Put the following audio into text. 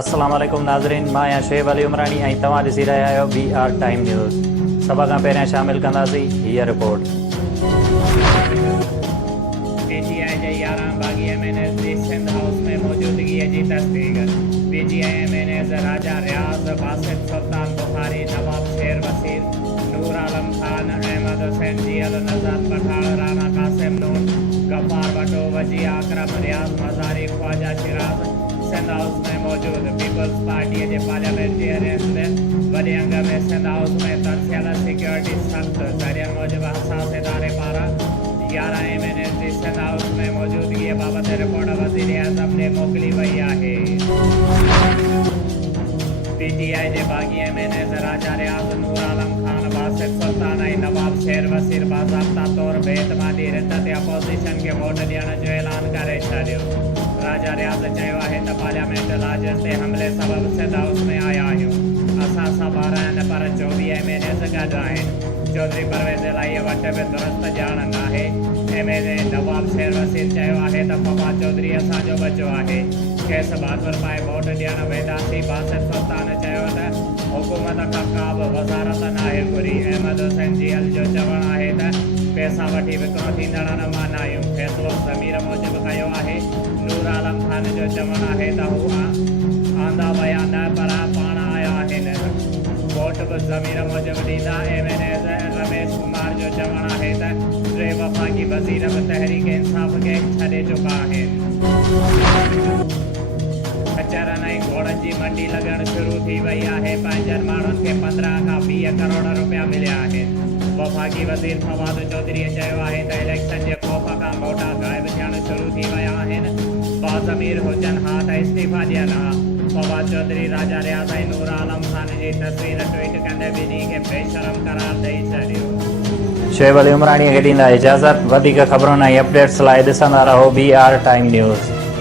अस्सलाम वालेकुम नाज़रीन, मां आहियां शुएब अली उमरानी ऐं तव्हां ॾिसी रहिया आहियो BR टाइम न्यूज़। सभ खां पहिरियां शामिल कंदासीं हीअ रिपोर्ट। PGI जे 11 बागी MNS जी सिंध हाउस में मौजूदगीअ जी तस्दीक। PGI MNS राजा रियाज़, बासित सुल्तान बुखारी, नवाब शेर वसीर, नूर आलम खान, अहमद हुसैन जीअल, नज़ात पठाण, राना कासिम नून, गफ्फार भट्टो, वजी आकरम, रियाज़ मज़ारी, ख्वाजा शिराज सिंध हाउस में मौजूद पीपल्स पार्टी के पार्लियामेंटेरियन वॾे अंग में सिंध हाउस में तरसियल सिक्योरिटी सख्त ज़रियनि मूजिब हसास इदारे पारां 11 MNS जी सिंध हाउस में मौजूदगी बाबति रिपोर्ट वज़ीर आज़म ने मोकिली वई आहे। PGI जे बागी MNS राजा रियाज़, नूर आलम खान, बासित सुल्तान ऐं नवाब शेर वसीर बाज़ाब्ता तौर बेइतमादी रिद्दत अपोज़िशन खे वोट ॾियण जो ऐलान करे छॾियो। राजा रियाज़ चयो आहे त पार्लियामेंट लाजिस ते हमले सबबि सिंध हाउस में आया आहियूं। असां सभु 12 आहिनि पर 24 MNS गॾु आहिनि। चौधरी परवेज़ इलाही वटि बि दुरुस्त ॼाण नाहे। MNA नवाब शेर वसीर चयो आहे त फवाद चौधरी असांजो बचो आहे। खेसि बहादुर पाए वोट ॾियण वेंदासीं। बासित सुल्तान चयो त हुकूमत खां का बि वज़ारत नाहे घुरी। अहमद हुसैन जीअल जो चवणु आहे त पैसा वठी विकिणो थींदड़नि मां न आहियूं, फ़ैसिलो ज़मीर मूजिबि कयो आहे। नूर आलम खान जो चवणु आहे त हू आंदा विया न पर पाण आया आहिनि, वोट बि ज़मीर मूजिबि ॾींदा। MNS रमेश कुमार जो चवणु आहे त टे वफ़ाक़ी वज़ीर बि तहरीक इंसाफ़ खे छॾे चुका आहिनि। खच्चरनि ऐं घोड़नि जी मंडी लॻणु शुरू थी वई आहे। पंहिंजनि माण्हुनि खे 15 खां 20 करोड़ रुपया मिलिया आहिनि। वफ़ाक़ी वज़ीर फवाद चौधरीअ चयो आहे त इलेक्शन जे ख़ौफ़ खां वोटा ग़ाइब थियणु शुरू थी विया आहिनि। बाज़मीर हुजनि हा त इस्तीफ़ा ॾियनि हा। फवाद चौधरी राजा रियाज़ ऐं नूर आलम खान जी तस्वीर ट्वीट कंदे ॿिन्ही खे बेशरम करार ॾेई छॾियो। शुएब अली उमरानीअ खे ॾींदा इजाज़त। वधीक ख़बरुनि ऐं अपडेट्स लाइ ॾिसंदा रहो BR टाइम न्यूज़।